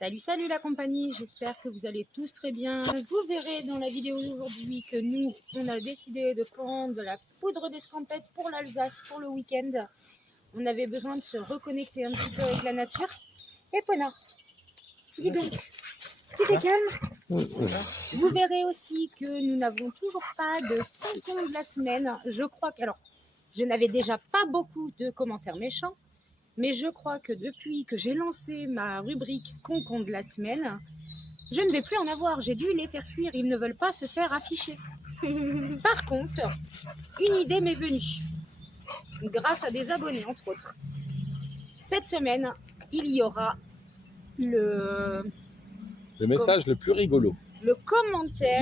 Salut la compagnie, j'espère que vous allez tous très bien. Vous verrez dans la vidéo d'aujourd'hui que nous, on a décidé de prendre de la poudre d'escampette pour l'Alsace pour le week-end. On avait besoin de se reconnecter un petit peu avec la nature. Et Pona, dis donc, tu t'es calme? Vous verrez aussi que nous n'avons toujours pas de concombre de la semaine. Je crois que, alors, je n'avais déjà pas beaucoup de commentaires méchants. Mais je crois que depuis que j'ai lancé ma rubrique concombre de la semaine, je ne vais plus en avoir. J'ai dû les faire fuir. Ils ne veulent pas se faire afficher. Par contre, une idée m'est venue. Grâce à des abonnés, entre autres. Cette semaine, il y aura le message le plus rigolo. Le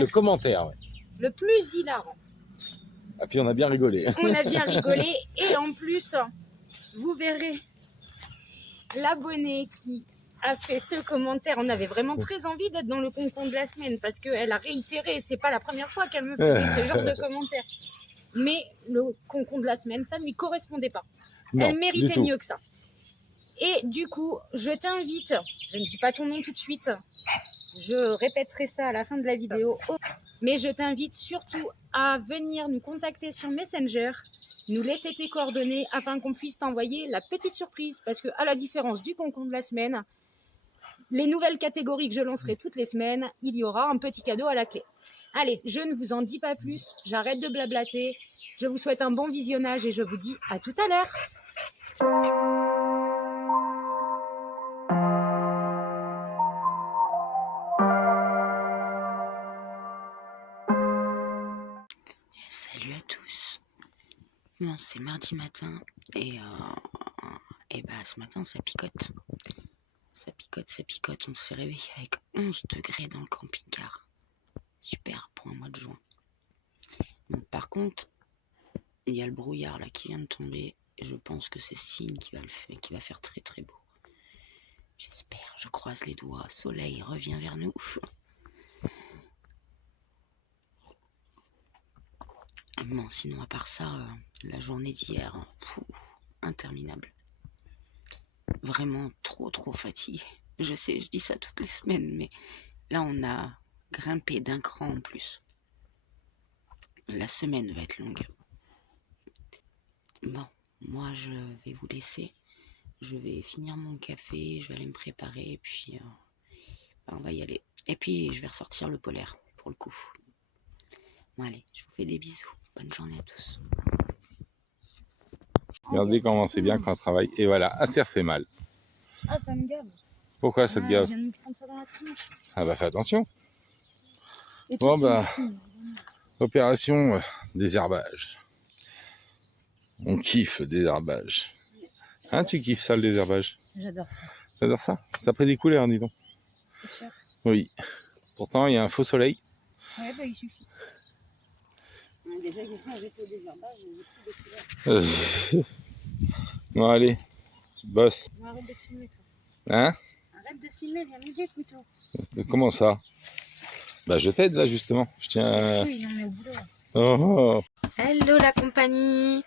commentaire Ouais. le plus hilarant. Ah, puis on a bien rigolé. On a bien rigolé. Et en plus, vous verrez l'abonné qui a fait ce commentaire. On avait vraiment très envie d'être dans le concombre de la semaine parce qu'elle a réitéré, c'est pas la première fois qu'elle me fait ce genre de commentaire. Mais le concombre de la semaine, ça ne lui correspondait pas. Non, elle méritait mieux que ça. Et du coup, je t'invite, je ne dis pas ton nom tout de suite, je répéterai ça à la fin de la vidéo, mais je t'invite surtout à venir nous contacter sur Messenger, nous laisser tes coordonnées afin qu'on puisse t'envoyer la petite surprise, parce que à la différence du concombre de la semaine, les nouvelles catégories que je lancerai toutes les semaines, il y aura un petit cadeau à la clé. Allez, je ne vous en dis pas plus, j'arrête de blablater, je vous souhaite un bon visionnage et je vous dis à tout à l'heure. Salut à tous. Bon, c'est mardi matin et bah ce matin ça picote. Ça picote. On s'est réveillé avec 11 degrés dans le camping-car. Super pour un mois de juin. Bon, par contre, il y a le brouillard là qui vient de tomber et je pense que c'est signe qui va faire très très beau. J'espère, je croise les doigts. Soleil revient vers nous. Bon, sinon à part ça, la journée d'hier, interminable. Vraiment trop fatiguée. Je sais, je dis ça toutes les semaines, mais là on a grimpé d'un cran en plus. La semaine va être longue. Bon, moi je vais vous laisser. Je vais finir mon café, je vais aller me préparer, et puis on va y aller. Et puis je vais ressortir le polaire, pour le coup. Bon allez, je vous fais des bisous. Bonne journée à tous. Regardez comment c'est bien quand on travaille. Et voilà, ah, ça refait mal. Ah, ça me gave. Pourquoi ça te gave? Je viens de me prendre ça dans la tronche. Ah bah fais attention. Bon bah, opération désherbage. On kiffe le désherbage. Hein, tu kiffes ça le désherbage? J'adore ça. T'adores ça? T'as pris des couleurs, dis donc. C'est sûr. Oui. Pourtant, il y a un faux soleil. Ouais, bah il suffit. Déjà, j'ai fait un veto au désherbage, j'ai plus de couleurs. Bon, allez, bosse. Arrête de filmer, toi. Hein? Arrête de filmer, viens m'aider plutôt. Comment ça? Bah, je t'aide là, justement. Je tiens. Oui, on est au boulot. Oh. Hello la compagnie.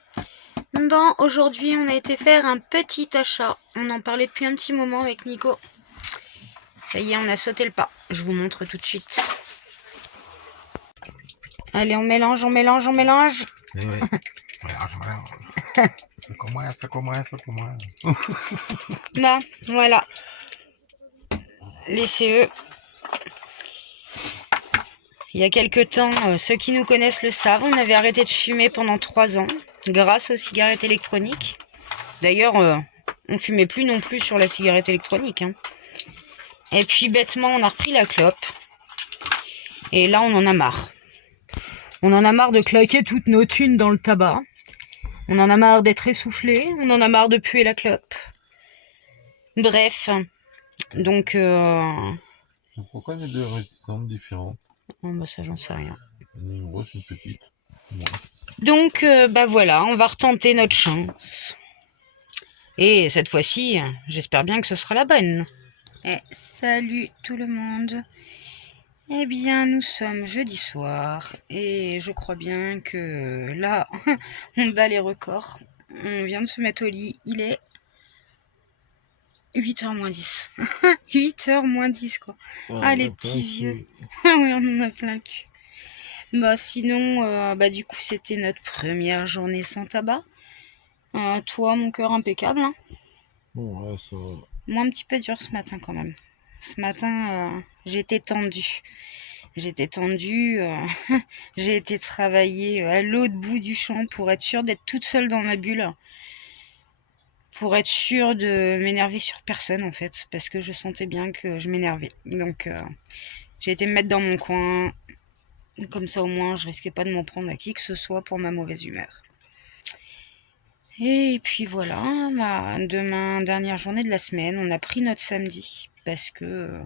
Bon, aujourd'hui on a été faire un petit achat. On en parlait depuis un petit moment avec Nico. Ça y est, on a sauté le pas. Je vous montre tout de suite. Allez, on mélange. Oui. Ça commence. Là, voilà. Les CE. Il y a quelques temps, ceux qui nous connaissent le savent, on avait arrêté de fumer pendant 3 ans, grâce aux cigarettes électroniques. D'ailleurs, on fumait plus non plus sur la cigarette électronique. Hein. Et puis bêtement, on a repris la clope. Et là, on en a marre. On en a marre de claquer toutes nos thunes dans le tabac. On en a marre d'être essoufflé. On en a marre de puer la clope. Bref. Donc... Pourquoi les deux résistantes différentes? Oh, bah ça, j'en sais rien. Une grosse, une petite. Ouais. Donc, bah voilà, on va retenter notre chance. Et cette fois-ci, j'espère bien que ce sera la bonne. Et salut tout le monde. Eh bien, nous sommes jeudi soir et je crois bien que là, on bat les records. On vient de se mettre au lit. Il est 8h moins 10. 8h moins 10 quoi. Ah les petits vieux. Ah oui, on en a plein le cul. Bah sinon, du coup c'était notre première journée sans tabac. Toi, mon cœur impeccable. Hein. Bon, ouais, ça va. Moi un petit peu dur ce matin quand même. Ce matin, j'étais tendue. J'étais tendue. J'ai été travailler à l'autre bout du champ pour être sûre d'être toute seule dans ma bulle. Pour être sûre de m'énerver sur personne en fait. Parce que je sentais bien que je m'énervais. Donc j'ai été me mettre dans mon coin. Comme ça au moins je risquais pas de m'en prendre à qui que ce soit pour ma mauvaise humeur. Et puis voilà, demain, dernière journée de la semaine, on a pris notre samedi. Parce que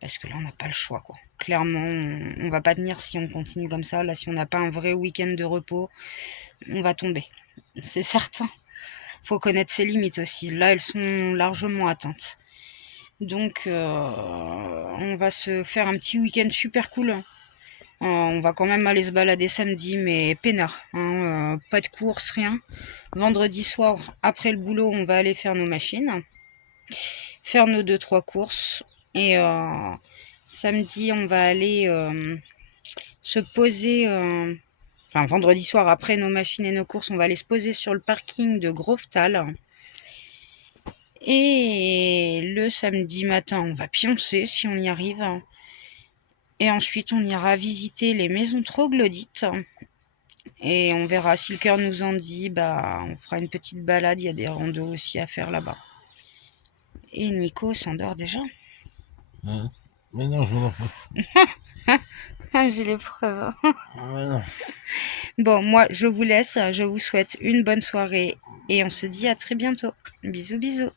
là on n'a pas le choix quoi. Clairement, on va pas tenir si on continue comme ça. Là si on n'a pas un vrai week-end de repos, on va tomber. C'est certain. Faut connaître ses limites aussi. Là elles sont largement atteintes. Donc on va se faire un petit week-end super cool. On va quand même aller se balader samedi, mais peinard. Pas de course, rien. Vendredi soir, après le boulot, on va aller faire nos machines. Faire nos 2-3 courses. Et samedi, on va aller se poser... vendredi soir, après nos machines et nos courses, on va aller se poser sur le parking de Grovetal. Et le samedi matin, on va pioncer si on y arrive. Et ensuite, on ira visiter les maisons troglodytes. Et on verra si le cœur nous en dit, on fera une petite balade. Il y a des randos aussi à faire là-bas. Et Nico s'endort déjà. Hein? Mais non, je m'en fous. J'ai les preuves. Mais non. Bon, moi, je vous laisse. Je vous souhaite une bonne soirée. Et on se dit à très bientôt. Bisous, bisous.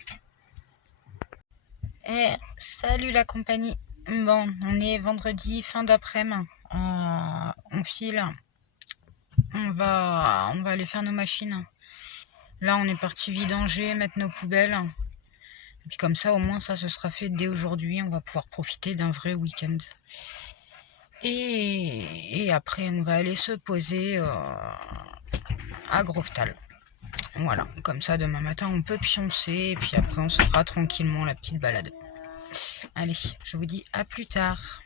Et salut la compagnie. Bon, on est vendredi, fin d'après-midi. On file. On va aller faire nos machines. Là, on est parti vidanger, mettre nos poubelles. Et puis comme ça, au moins, ça se sera fait dès aujourd'hui. On va pouvoir profiter d'un vrai week-end. Et après, on va aller se poser à Grovetal. Voilà, comme ça, demain matin, on peut pioncer. Et puis après, on se fera tranquillement la petite balade. Allez, je vous dis à plus tard.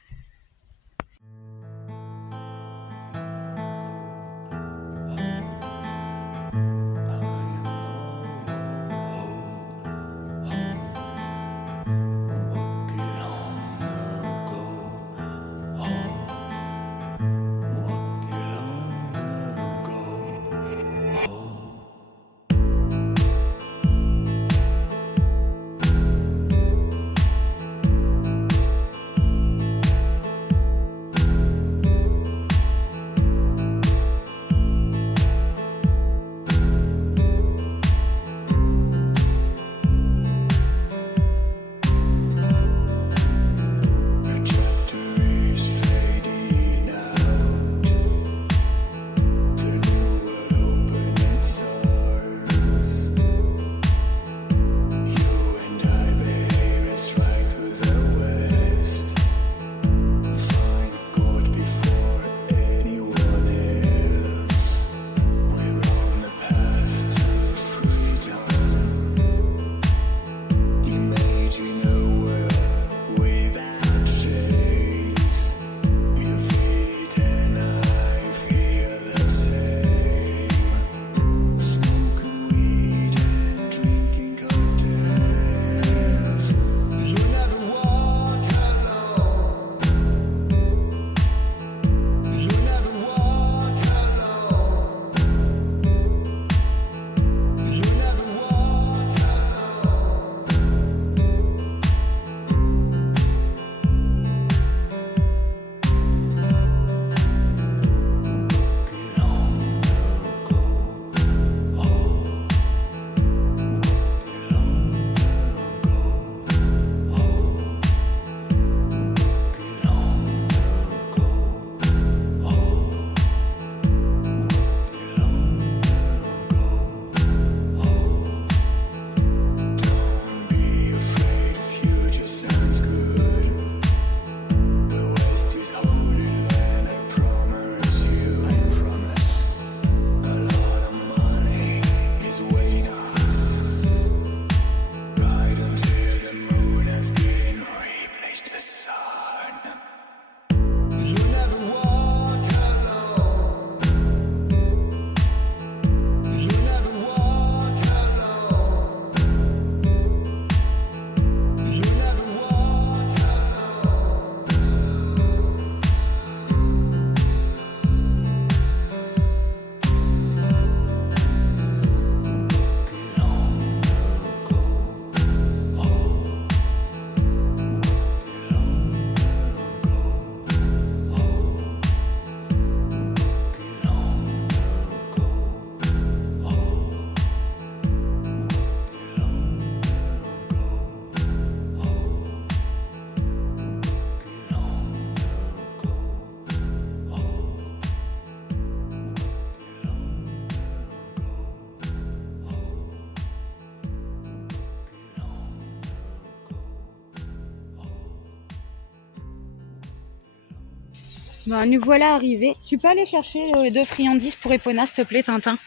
Ben, nous voilà arrivés. Tu peux aller chercher 2 friandises pour Epona, s'il te plaît, Tintin.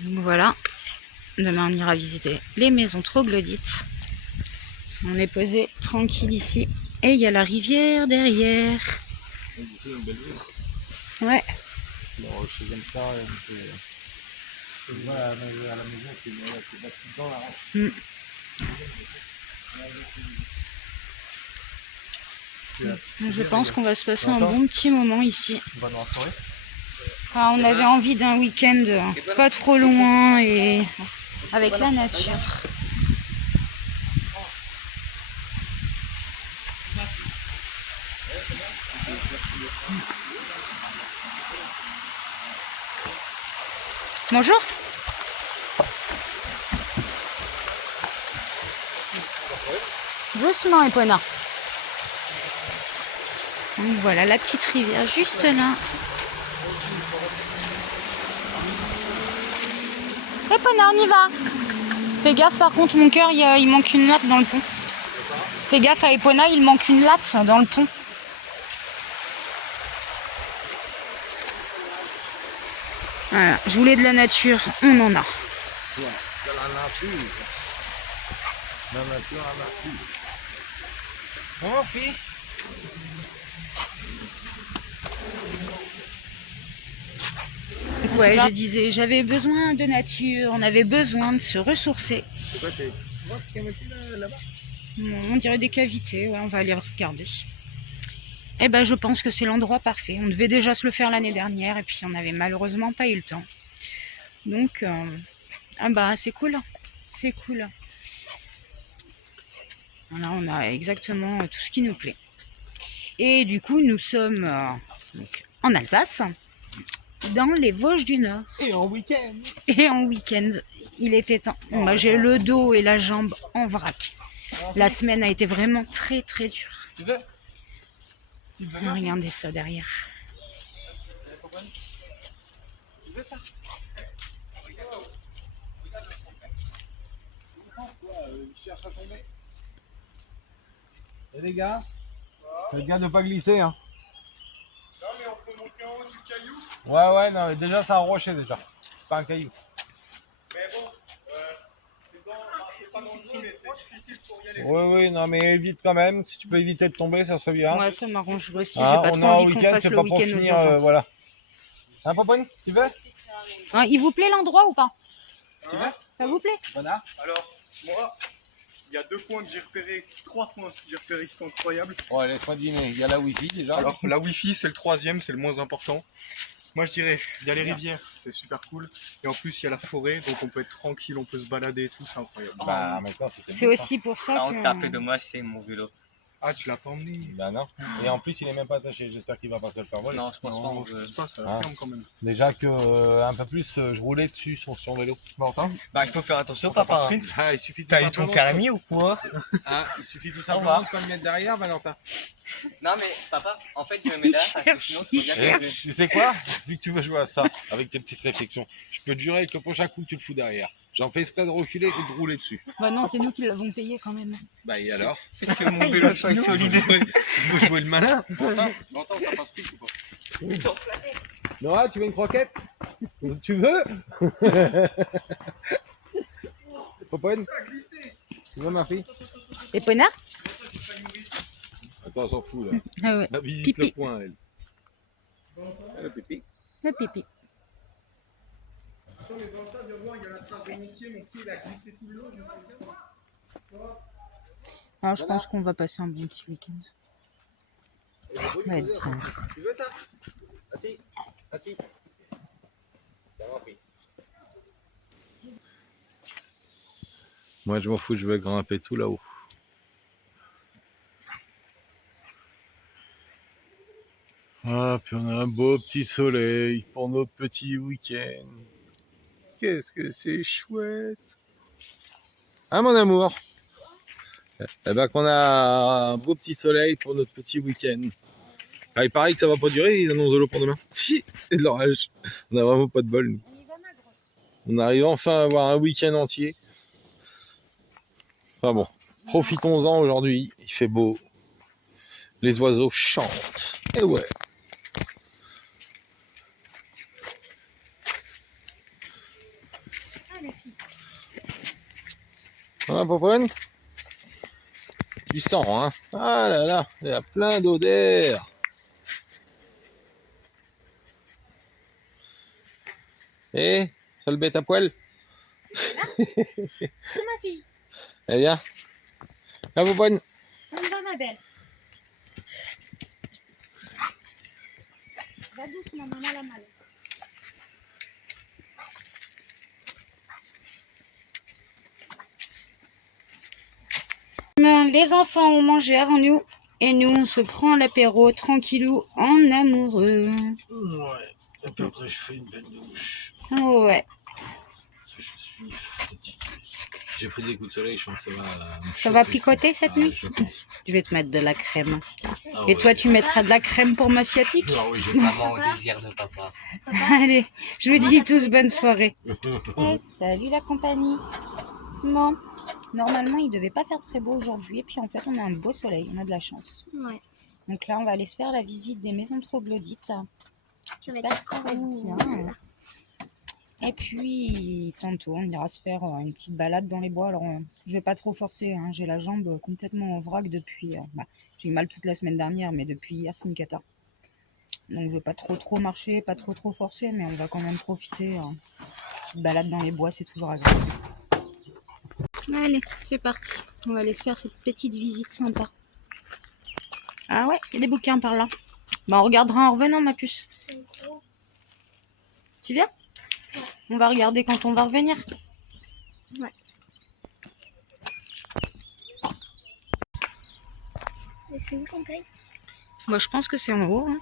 Donc voilà. Demain, on ira visiter les maisons troglodytes. On est posé tranquille ici. Et il y a la rivière derrière. Ouais. Bon, c'est comme ça. À la maison, c'est bâti dedans là. Je pense qu'on va se passer un bon petit moment ici. Bonne soirée. Ah, on avait envie d'un week-end pas trop loin et avec la nature. Bonjour. Doucement, Epona. Donc voilà la petite rivière juste là. Epona, on y va. Fais gaffe, par contre, mon cœur, il manque une latte dans le pont. Fais gaffe à Epona, il manque une latte dans le pont. Voilà, je voulais de la nature, on en a. Comment fille? Ouais, je disais, j'avais besoin de nature, on avait besoin de se ressourcer. C'est quoi, c'est qui a mettu là-bas? On dirait des cavités, ouais, on va aller regarder. Eh ben, je pense que c'est l'endroit parfait. On devait déjà se le faire l'année dernière et puis on n'avait malheureusement pas eu le temps. Donc, ah bah, c'est cool. C'est cool. Voilà, on a exactement tout ce qui nous plaît. Et du coup, nous sommes donc, en Alsace, dans les Vosges du Nord. Et en week-end. Et en week-end, il était temps. Moi, j'ai le dos et la jambe en vrac. La semaine a été vraiment très très dure. Tu veux? Regardez ça derrière. Tu veux ça? Il cherche à tomber. Et les gars? Les gars, ne pas glisser, hein. Non, mais on peut monter en haut du caillou. Ouais, non, mais déjà, c'est un rocher, déjà. C'est pas un caillou. Mais bon, c'est pas dans le fond, mais c'est difficile pour y aller. Oui, non, mais évite quand même. Si tu peux éviter de tomber, ça serait bien. Ouais, ça m'arrange aussi. Hein, J'ai pas on trop est en envie qu'on week-end, fasse c'est le pas pour week-end aux finir, urgences. voilà. Hein, Popogne, tu veux? Hein, il vous plaît l'endroit ou pas? Tu veux? Ça vous plaît? Bonnard? Alors, moi, il y a 2 points que j'ai repérés, 3 points que j'ai repérés qui sont incroyables. Ouais, laisse-moi deviner. Il y a la Wi-Fi déjà. Alors, la Wi-Fi, c'est le 3e, c'est le moins important. Moi, je dirais, il y a les rivières, c'est super cool. Et en plus, il y a la forêt, donc on peut être tranquille, on peut se balader et tout, c'est incroyable. Bah, en même temps, c'était C'est bon, aussi pour ça Par contre, ce qui est un peu que... dommage, c'est mon vélo. Ah, tu l'as pas emmené? Bah non. Et en plus, il est même pas attaché. J'espère qu'il va pas se le faire voler. Non, je pense pas. Non, on je veut- pense pas, ça Ah. la ferme quand même. Déjà que un peu plus, je roulais dessus sur son vélo. Valentin? Bah, il faut faire attention, On fait pas papa. sprint? Ah, il suffit T'as eu ton permis ou quoi? Ah, il suffit tout Au simplement revoir. de pas me mettre derrière, Valentin. Non, mais papa, en fait, je me mets derrière parce que sinon, tu peux bien Et, tomber. tu sais quoi? Vu que tu veux jouer à ça, avec tes petites réflexions, je peux te jurer que le prochain coup, tu le fous derrière. J'en fais exprès de reculer et de rouler dessus. Bah non, c'est nous qui l'avons payé quand même. Bah et alors? Faites que mon vélo soit solide. Tu veux jouer le malin? Valentin, t'as pas sprint ou pas? Nora, tu veux une croquette? Tu veux? Popoine? Tu veux ma fille? Epona? Attends, on s'en fout là. Ah ouais, Elle visite Pipi. le coin, elle. Pipi. le pipi. Attends, mais Valentin, viens voir, il y a la trace de mon pied il a glissé tout le long. Alors, je pense qu'on va passer un bon petit week-end. Ouais, bien. Tu veux ça? Assis. Assis. Moi, je m'en fous, je vais grimper tout là-haut. Ah, puis on a un beau petit soleil pour nos petits week-ends. Qu'est-ce que c'est chouette. Hein, mon amour? Eh ben, qu'on a un beau petit soleil pour notre petit week-end. Ah, il paraît que ça va pas durer, ils annoncent de l'eau pour demain. Si, c'est de l'orage. On a vraiment pas de bol, nous. On arrive enfin à avoir un week-end entier. Enfin bon, profitons-en aujourd'hui. Il fait beau. Les oiseaux chantent. Et ouais. Ah, les filles. Hein, Popoine? Tu sens, hein? Ah là là, il y a plein d'odeurs. Eh, sale bête à poil. C'est ma fille. Eh bien. Viens, Popoine. On va, ma belle. Va doucement, maman la mal. Les enfants ont mangé avant nous et nous on se prend l'apéro tranquillou en amoureux. Ouais. Et puis après, je fais une belle douche. Ouais, Parce que je suis fatigué. J'ai pris des coups de soleil, je sens que ça va. me ça va chauffer, picoter cette nuit? Je pense. Je vais te mettre de la crème. Ah Et ouais. toi tu mettras de la crème pour ma sciatique? Ah oui, j'ai Maman au désir de papa. Allez, je vous dis tous bonne soirée. Eh, salut la compagnie. Bon, normalement il devait pas faire très beau aujourd'hui et puis en fait on a un beau soleil, on a de la chance. Ouais. Donc là on va aller se faire la visite des maisons troglodytes. J'espère que ça va être bien. Et puis tantôt on ira se faire une petite balade dans les bois. Alors je vais pas trop forcer, hein. J'ai la jambe complètement en vrac depuis... j'ai eu mal toute la semaine dernière mais depuis hier c'est une cata. Donc je vais pas trop marcher, pas trop forcer, mais on va quand même profiter. Petite balade dans les bois, c'est toujours agréable. Allez, c'est parti. On va aller se faire cette petite visite sympa. Ah ouais, il y a des bouquins par là. Bah on regardera en revenant, ma puce. Tu viens? On va regarder quand on va revenir. Ouais. Et c'est où qu'on paye? Moi je pense que c'est en haut. Hein.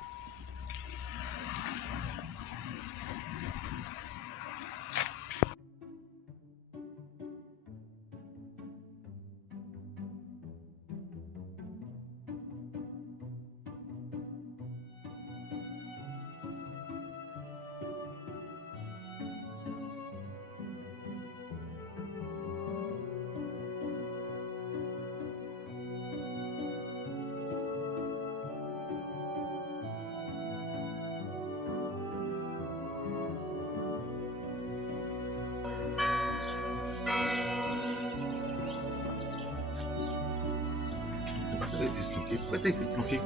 Pourquoi t'as été planqué?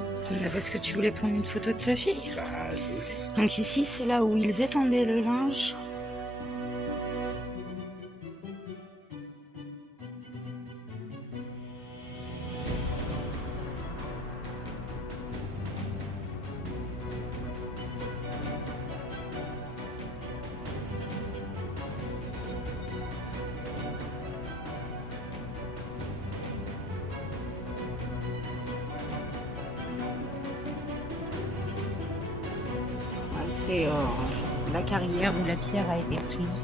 Parce que tu voulais prendre une photo de ta fille. Bah, je aussi. Donc ici c'est là où ils étendaient le linge. C'est la carrière où la pierre a été prise.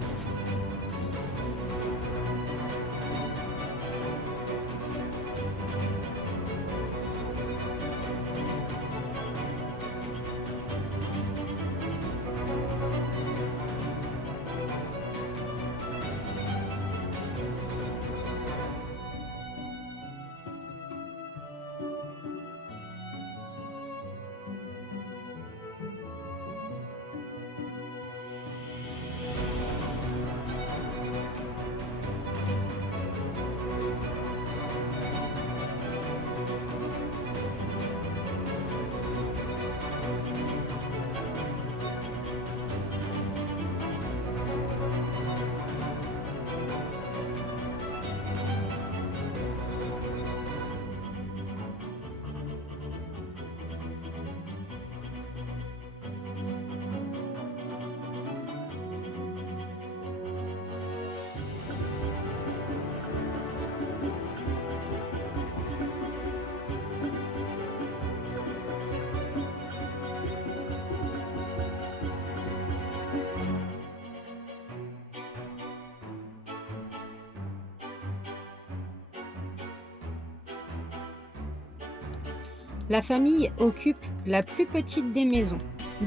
La famille occupe la plus petite des maisons,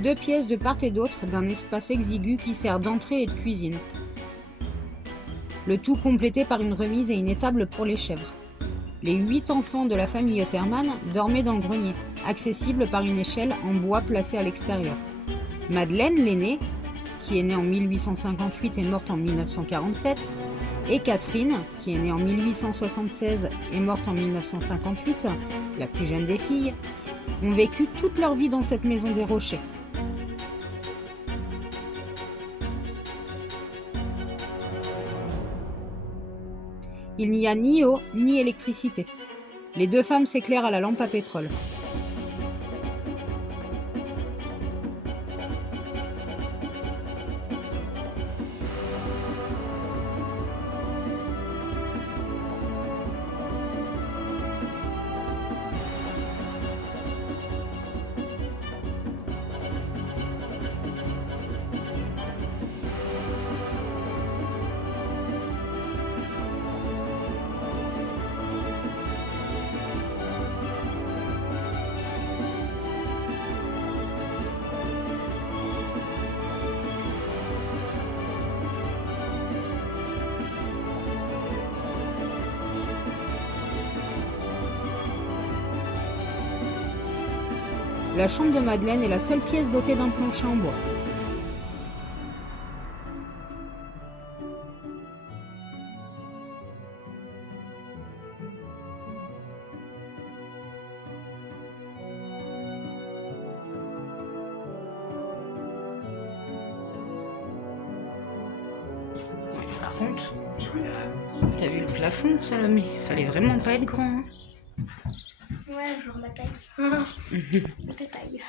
2 pièces de part et d'autre d'un espace exigu qui sert d'entrée et de cuisine. Le tout complété par une remise et une étable pour les chèvres. Les 8 enfants de la famille Otterman dormaient dans le grenier, accessible par une échelle en bois placée à l'extérieur. Madeleine, l'aînée, qui est née en 1858 et morte en 1947, et Catherine, qui est née en 1876 et morte en 1958, la plus jeune des filles, ont vécu toute leur vie dans cette maison des Rochers. Il n'y a ni eau ni électricité. Les deux femmes s'éclairent à la lampe à pétrole. La chambre de Madeleine est la seule pièce dotée d'un plancher en bois. Par contre, t'as vu le plafond, ça, mais fallait vraiment pas être grand. Hein. Ouais, genre ma taille. Ta taille.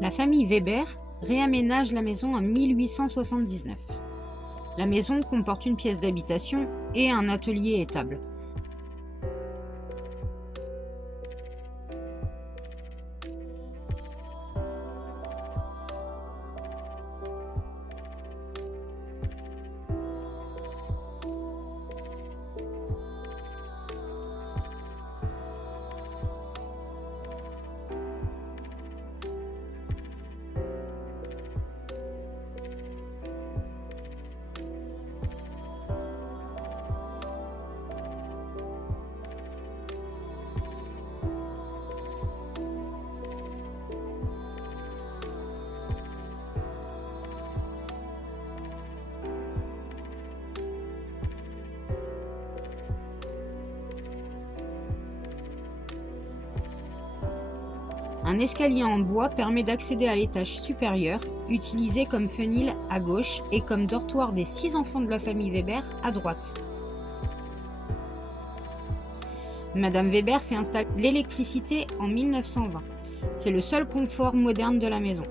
La famille Weber réaménage la maison en 1879. La maison comporte une pièce d'habitation et un atelier étable. Un escalier en bois permet d'accéder à l'étage supérieur, utilisé comme fenil à gauche et comme dortoir des 6 enfants de la famille Weber à droite. Madame Weber fait installer l'électricité en 1920. C'est le seul confort moderne de la maison.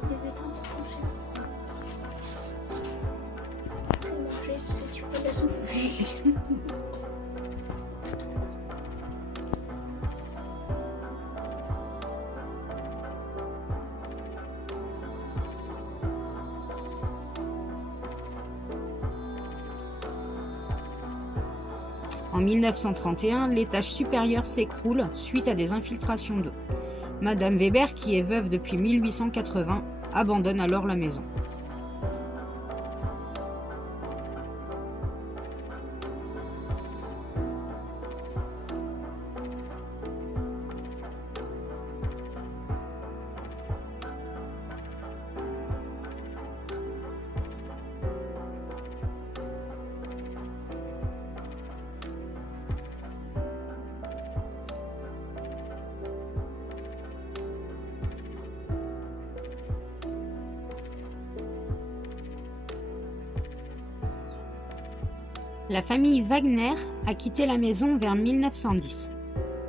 Tu veux t'en manger? C'est manger, tu sais, tu peux la soupe. En 1931, l'étage supérieur s'écroule suite à des infiltrations d'eau. Madame Weber, qui est veuve depuis 1880, abandonne alors la maison. La famille Wagner a quitté la maison vers 1910.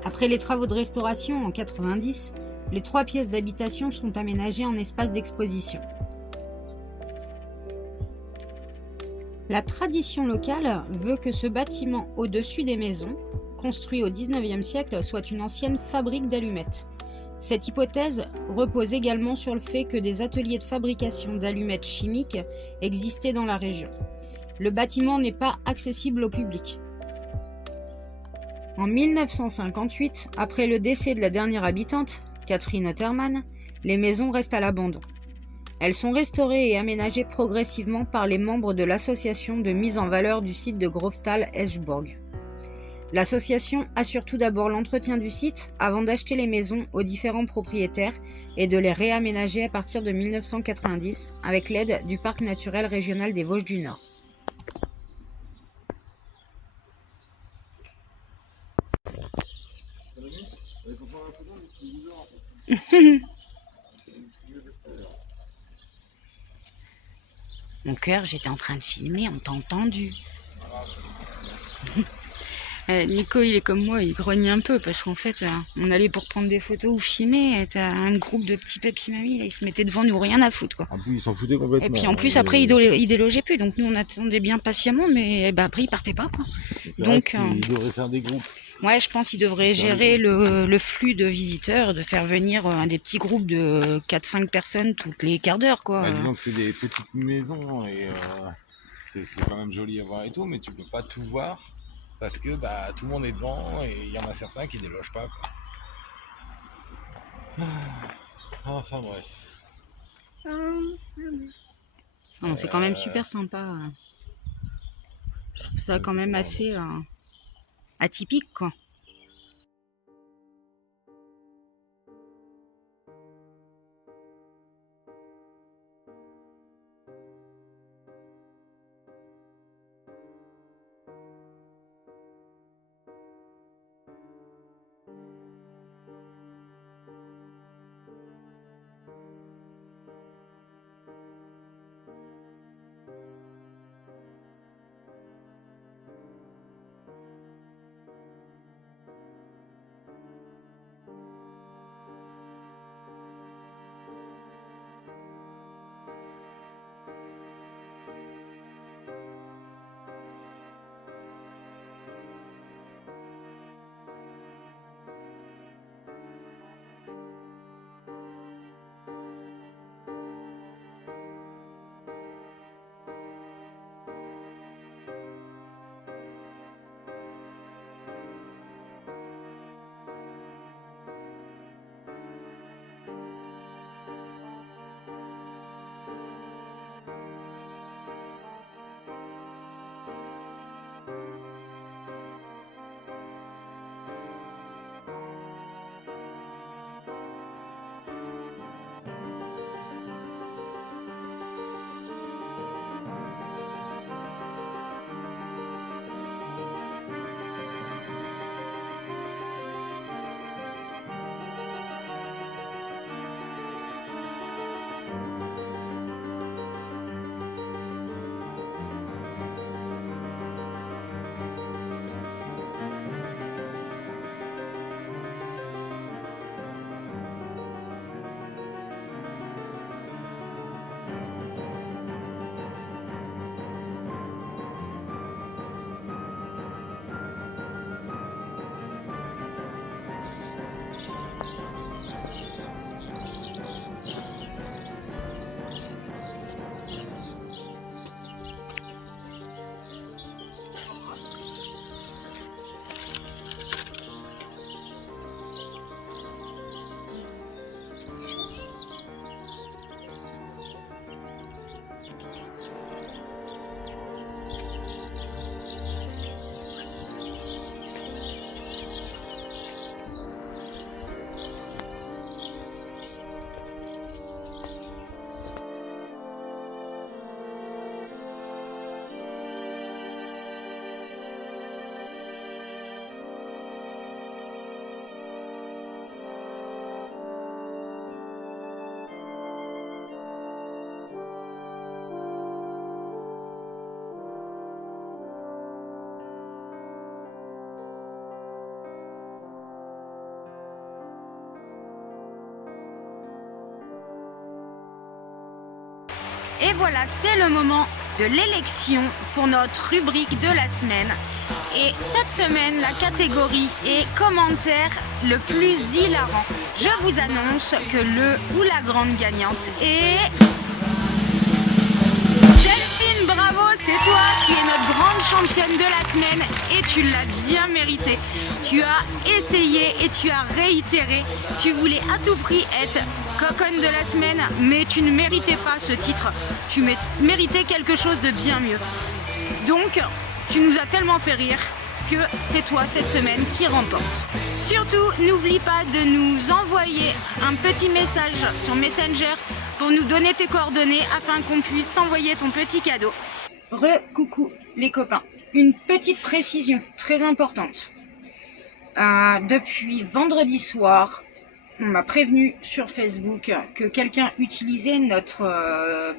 Après les travaux de restauration en 90, les 3 pièces d'habitation sont aménagées en espace d'exposition. La tradition locale veut que ce bâtiment au-dessus des maisons, construit au XIXe siècle, soit une ancienne fabrique d'allumettes. Cette hypothèse repose également sur le fait que des ateliers de fabrication d'allumettes chimiques existaient dans la région. Le bâtiment n'est pas accessible au public. En 1958, après le décès de la dernière habitante, Catherine Otterman, les maisons restent à l'abandon. Elles sont restaurées et aménagées progressivement par les membres de l'association de mise en valeur du site de Groftal-Eschborg. L'association assure tout d'abord l'entretien du site avant d'acheter les maisons aux différents propriétaires et de les réaménager à partir de 1990 avec l'aide du Parc naturel régional des Vosges du Nord. Mon cœur, j'étais en train de filmer, on t'a entendu. Nico, il est comme moi, il grogne un peu parce qu'en fait, on allait pour prendre des photos ou filmer, et t'as un groupe de petits papy mamies, là, ils se mettaient devant nous, rien à foutre, quoi. En plus, ils s'en foutaient complètement. Et puis en plus, après, ils délogeaient plus, donc nous, on attendait bien patiemment, mais après, ils partaient pas, quoi. Donc, ils devraient faire des groupes. Ouais, je pense qu'ils devraient gérer le flux de visiteurs, de faire venir des petits groupes de 4-5 personnes toutes les quarts d'heure, quoi. Bah, disons que c'est des petites maisons et c'est quand même joli à voir et tout, mais tu peux pas tout voir parce que bah, tout le monde est devant et il y en a certains qui délogent pas, quoi. Enfin bref. Non, c'est quand même super sympa. Je trouve ça quand même assez atypique, quoi. Et voilà, c'est le moment de l'élection pour notre rubrique de la semaine. Et cette semaine, la catégorie est commentaire le plus hilarant. Je vous annonce que le ou la grande gagnante est... Delphine, bravo, c'est toi, tu es notre grande championne de la semaine et tu l'as bien mérité. Tu as essayé et tu as réitéré. Tu voulais à tout prix être coconne de la semaine, mais tu ne méritais pas ce titre. Tu méritais quelque chose de bien mieux. Donc, tu nous as tellement fait rire que c'est toi cette semaine qui remporte. Surtout, n'oublie pas de nous envoyer un petit message sur Messenger pour nous donner tes coordonnées afin qu'on puisse t'envoyer ton petit cadeau. Coucou les copains. Une petite précision très importante. Depuis vendredi soir, on m'a prévenu sur Facebook que quelqu'un utilisait notre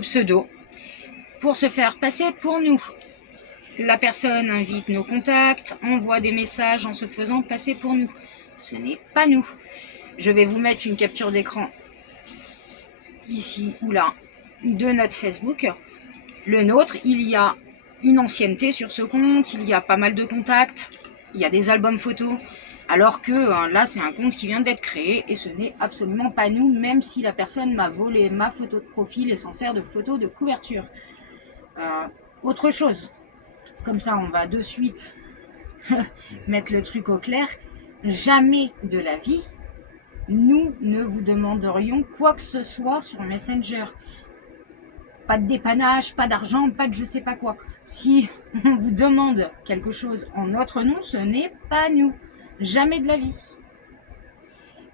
pseudo pour se faire passer pour nous. La personne invite nos contacts, envoie des messages en se faisant passer pour nous. Ce n'est pas nous. Je vais vous mettre une capture d'écran ici ou là de notre Facebook. Le nôtre, il y a une ancienneté sur ce compte, il y a pas mal de contacts, il y a des albums photos, alors que là c'est un compte qui vient d'être créé et ce n'est absolument pas nous, même si la personne m'a volé ma photo de profil et s'en sert de photo de couverture. Autre chose, comme ça on va de suite mettre le truc au clair, jamais de la vie, nous ne vous demanderions quoi que ce soit sur Messenger. Pas de dépannage, pas d'argent, pas de je sais pas quoi. Si on vous demande quelque chose en notre nom, ce n'est pas nous. Jamais de la vie.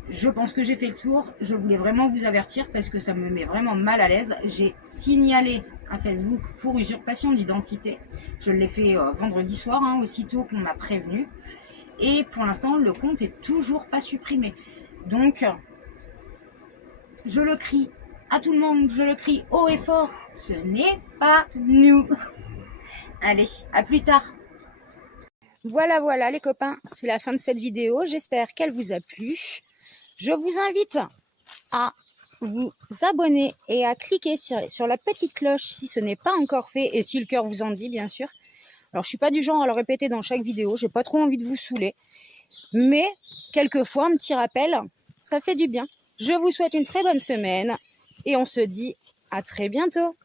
Je pense que j'ai fait le tour. Je voulais vraiment vous avertir parce que ça me met vraiment mal à l'aise. J'ai signalé à Facebook pour usurpation d'identité. Je l'ai fait vendredi soir, aussitôt qu'on m'a prévenu. Et pour l'instant, le compte est toujours pas supprimé. Donc, je le crie à tout le monde, je le crie haut et fort, ce n'est pas nous. Allez, à plus tard. Voilà les copains, c'est la fin de cette vidéo. J'espère qu'elle vous a plu. Je vous invite à vous abonner et à cliquer sur la petite cloche si ce n'est pas encore fait et si le cœur vous en dit, bien sûr. Alors, je suis pas du genre à le répéter dans chaque vidéo, j'ai pas trop envie de vous saouler. Mais, quelquefois, un petit rappel, ça fait du bien. Je vous souhaite une très bonne semaine et on se dit à très bientôt.